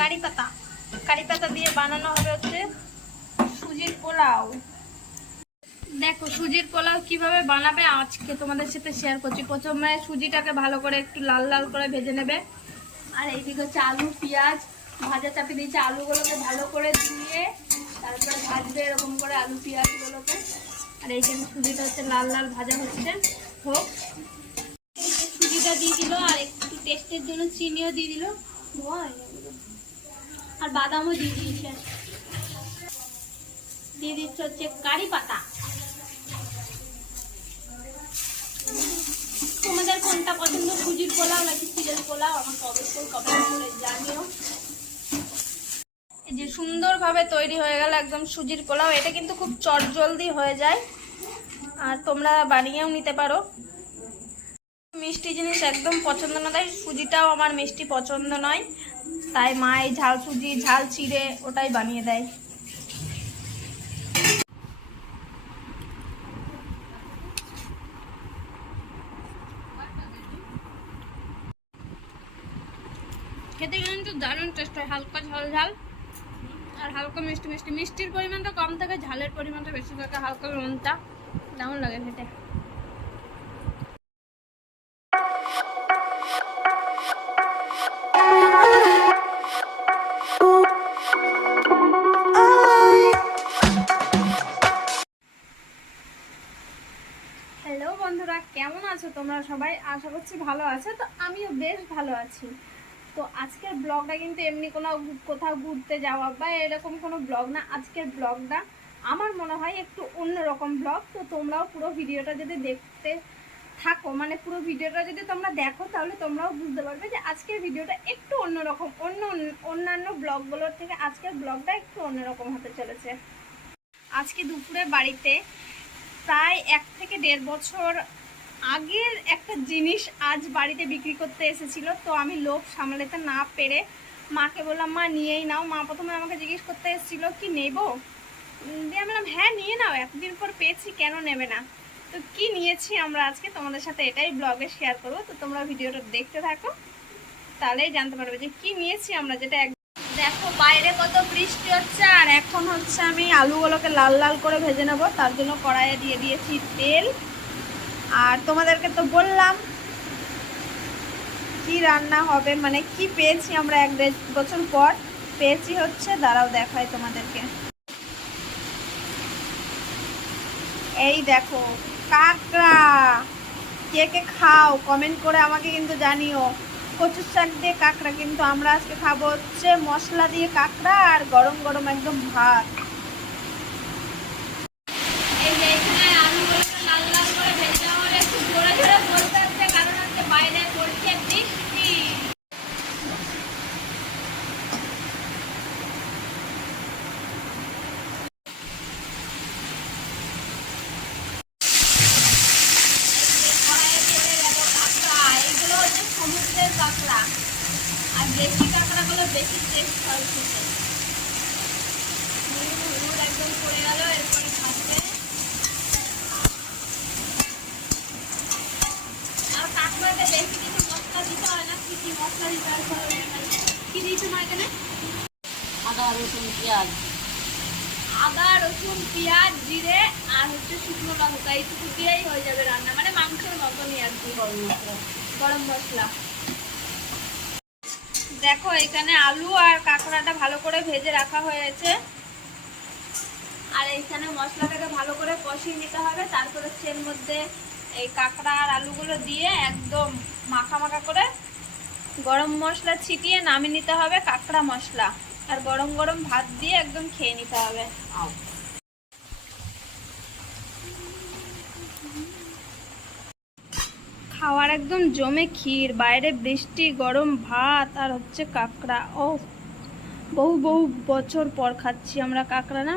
কারি পাতা কারি পাতা দিয়ে বানানো হবে হচ্ছে সুজির পোলাও। দেখো, সুজির পোলাও কীভাবে বানাবে আজকে তোমাদের সাথে শেয়ার করছি। প্রথমে সুজিটাকে ভালো করে একটু লাল লাল করে ভেজে নেবে। আর এইদিকে হচ্ছে আলু, পেঁয়াজ, ভাজা চাপিয়ে দিয়েছে আলুগুলোকে ভালো করে ধুয়ে, তারপরে ভাজবে এরকম করে আলু, পেঁয়াজগুলোকে। আর এইখানে সুজিটা হচ্ছে লাল লাল ভাজা হচ্ছে, হোক। সুজিটা দিয়ে দিল আর একটু টেস্টের জন্য চিনিও দিয়ে দিল। ধোয়া হয়ে যাবে। আর বাদামও দিয়ে দিয়েছে। দিয়ে দিচ্ছে হচ্ছে কারি পাতা। তোমাদের কোনটা পছন্দ? সুজির পোলাও নাকি চিড়ের পোলাও? আমাকে অবশ্যই কমেন্ট করে জানিও। যে সুন্দরভাবে তৈরি হয়ে গেল একদম সুজির পোলাও। এটা কিন্তু খুব চটজলদি হয়ে যায়। আর তোমরা বানিয়েও নিতে পারো। মিষ্টি জিনিস একদম পছন্দ না, তাই সুজিটাও আমার মিষ্টি পছন্দ নয়। তাই মা এই ঝাল সুজি, ঝাল চিড়ে ওটাই বানিয়ে দেয়। খেতে কিন্তু দারুণ টেস্ট হয়, হালকা ঝাল ঝাল। আর হালকা মিষ্টি মিষ্টি। মিষ্টির পরিমাণটা কম থাকে, ঝালের পরিমাণটা বেশি থাকে, হালকা নোনতা কেমন লাগে খেতে। বন্ধুরা, কেমন আছো তোমরা সবাই? আশা করছি ভালো আছো। তো আমিও বেশ ভালো আছি। তো আজকের ব্লগটা কিন্তু এমনি কোনো কোথাও ঘুরতে যাওয়া বা এরকম কোনো ব্লগ না। আজকের ব্লগটা আমার মনে হয় একটু অন্যরকম ব্লগ। তো তোমরাও পুরো ভিডিওটা যদি দেখতে থাকো মানে পুরো ভিডিওটা যদি তোমরা দেখো, তাহলে তোমরাও বুঝতে পারবে যে আজকের ভিডিওটা একটু অন্যরকম, অন্য অন্যান্য ব্লগগুলোর থেকে আজকের ব্লগটা একটু অন্যরকম হতে চলেছে। আজকে দুপুরে বাড়িতে প্রায় এক থেকে দেড় বছর আগের একটা জিনিস আজ বাড়িতে বিক্রি করতে এসেছিল, তো আমি লোভ সামলাতে না পেরে মাকে বললাম, মা, নিয়েই নাও। মা প্রথমে আমাকে জিজ্ঞেস করতে এসেছিল, কি নেব? দিয়ে আমি বললাম হ্যাঁ নিয়ে নাও, এতদিন পর পেয়েছি, কেন নেবে না? তো কি নিয়েছি আমরা আজকে তোমাদের সাথে এটাই ব্লগে শেয়ার করব, তো তোমরা ভিডিওটা দেখতে থাকো, তাহলেই জানতে পারবে যে কি নিয়েছি আমরা, যেটা দেখো বাইরে কত বৃষ্টি হচ্ছে, আর এখন হচ্ছে আমি আলুগুলোকে লাল লাল করে ভেজে নেব। তার জন্য কড়াইয়ে দিয়ে দিয়েছি তেল। আর তোমাদেরকে তো বললাম, কি রান্না হবে মানে কি পেয়েছি আমরা এক দেড় বছর পর। পেয়েছি হচ্ছে, দাঁড়াও দেখাই তোমাদেরকে। এই দেখো, কাঁকড়া। কে কে খাও কমেন্ট করে আমাকে কিন্তু জানিও। কচুর শাক দিয়ে কাঁকড়া, কিন্তু আমরা আজকে খাব হচ্ছে মশলা দিয়ে কাঁকড়া আর গরম গরম একদম ভাত এই যে এখানে আলুগুলোকে লাল লাল করে ভেজে নেওয়া হলে একটু জোরে জোরে বলতে হচ্ছে কারণ হচ্ছে বাইরে পড়ছে বৃষ্টি কড়াইয়ে তেলে দেবো কাঁকড়া এইগুলো হচ্ছে সমুদ্রের কাঁকড়া আর দেশি কাঁকড়াগুলো বেশি টেস্ট হয় খেতে। হলুদ একদম পড়ে গেল এরপরে থাকবে আর কাঁকড়াতে বেশি কিছু মশলা দিতে হয় না কি কি মশলা দিতে হয় কি দিয়েছ মা এখানে? আদা রসুন পেঁয়াজ। আদা রসুন পেঁয়াজ জিরে আর হচ্ছে শুকনো লঙ্কা। এইটুকু দিয়েই হয়ে যাবে রান্না। মানে মাংসের মতনই আর কি গরম মশলা। গরম মশলা। দেখো, এখানে আলু আর কাঁকড়াটা ভালো করে ভেজে রাখা হয়েছে। আর এইখানে মশলাটাকে ভালো করে কষিয়ে নিতে হবে। তারপর এর মধ্যে এই কাঁকড়া আর আলুগুলো দিয়ে একদম মাখা মাখা করে গরম মশলা ছিটিয়ে নামিয়ে নিতে হবে কাঁকড়া মশলা। আর গরম গরম ভাত দিয়ে একদম খেয়ে নিতে হবে। খাওয়ার একদম জমে ক্ষীর, বাইরে বৃষ্টি, গরম ভাত আর হচ্ছে কাঁকড়া। ও বহু বহু বছর পর খাচ্ছি আমরা কাঁকড়া, না?